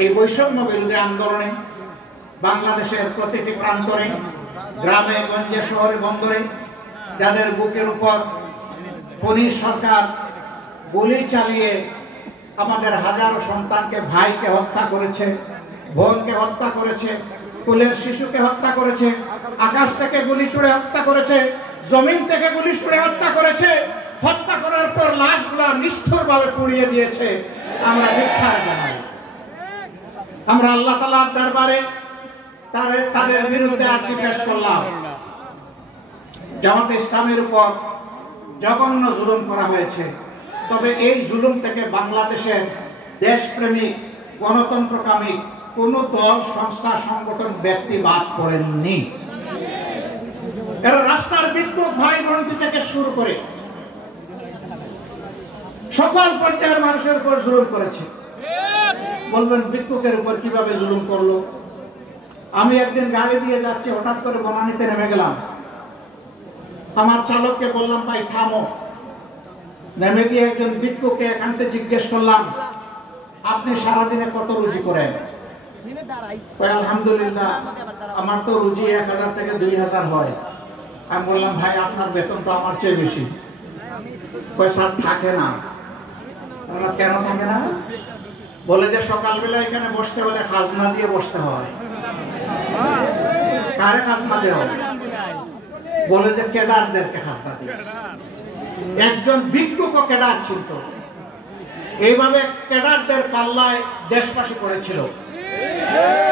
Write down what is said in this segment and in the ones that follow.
এই বৈষম্য বিরোধী আন্দোলনে বাংলাদেশের প্রতিটি প্রান্তরে, গ্রামে গঞ্জে, শহরে বন্দরে যাদের বুকের উপর পুলিশ সরকার গুলি চালিয়ে আমাদের হাজারো সন্তানকে, ভাইকে হত্যা করেছে, বোনকে হত্যা করেছে, কোলের শিশুকে হত্যা করেছে, আকাশ থেকে গুলি ছুড়ে হত্যা করেছে, জমিন থেকে গুলি ছুড়ে হত্যা করেছে, হত্যা করার পর লাশগুলা নিষ্ঠুরভাবে পুড়িয়ে দিয়েছে। আমরা ধিক্কার জানাই। আমরা আল্লাহ তাআলার দরবারে তাদের বিরুদ্ধে আর্জি পেশ করলাম। জামাতে ইসলামের উপর জঘন্য জুলুম করা হয়েছে, তবে এই জুলুম থেকে বাংলাদেশের দেশপ্রেমিক, গণতন্ত্রকামী কোন দল, সংস্থা, সংগঠন, ব্যক্তি বাদ পড়েননি। এরা রাস্তার বিক্ষোভ, ভাই বোনটি থেকে শুরু করে সকল পর্যায়ের মানুষের উপর জুলুম করেছে। বলবেন ভিক্ষুকের উপর কিভাবে জুলুম করলো? আমি একদিন গাড়ি দিয়ে যাচ্ছি, হঠাৎ করে বনানীতে নেমে গেলাম। আমার চালককে বললাম, ভাই থামো। নেমে গিয়ে একজন ভিক্ষুককে এখান থেকে জিজ্ঞেস করলাম, আপনি সারাদিনে কত রুজি করেন? আলহামদুলিল্লাহ, আমার তো রুজি 1000 থেকে 2000 হয়। আমি বললাম, ভাই আপনার বেতন তো আমার চেয়ে বেশি। পয়সা থাকে না। কেন থাকে না? বলে যে সকালবেলা এখানে বসতে হলে খাজনা দিয়ে বসতে হয়। কারে খাজনা দেওয়া? বলে যে কেদারদেরকে খাজনা দিয়ে। একজন ভিক্ষুক কেদার ছিল। এইভাবে কেদারদের পাল্লায় দেশবাসী করেছিল।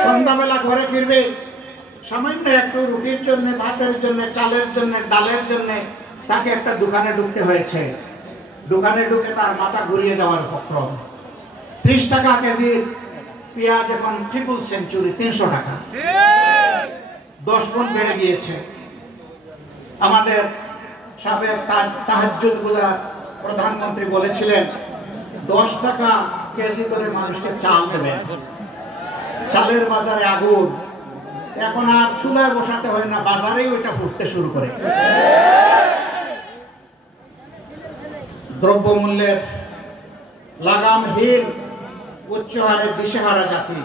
সন্ধ্যাবেলা ঘরে ফিরবে, সামান্য একটু রুটির জন্য, ভাতের জন্য, চালের জন্য, ডালের জন্য তাকে একটা দোকানে ঢুকতে হয়েছে। দোকানে ঢুকে তার মাথা ঘুরিয়ে যাওয়ার উপক্রম। 30 টাকা কেজি পেঁয়াজ এখন ট্রিপল সেঞ্চুরি, 300 টাকা, 10 গুণ বেড়ে গিয়েছে। আমাদের সাবেক তাহাজ্জুদ গুজার প্রধানমন্ত্রী বলেছিলেন 10 টাকা কেজি করে মানুষকে চাল দেবে। চালের বাজারে আগুন। এখন আর চুলায় বসাতে হয় না, বাজারেই ওইটা ফুটতে শুরু করে। দ্রব্যমূল্যের লাগামহীন উচ্চ হারে দিশেহারা জাতি।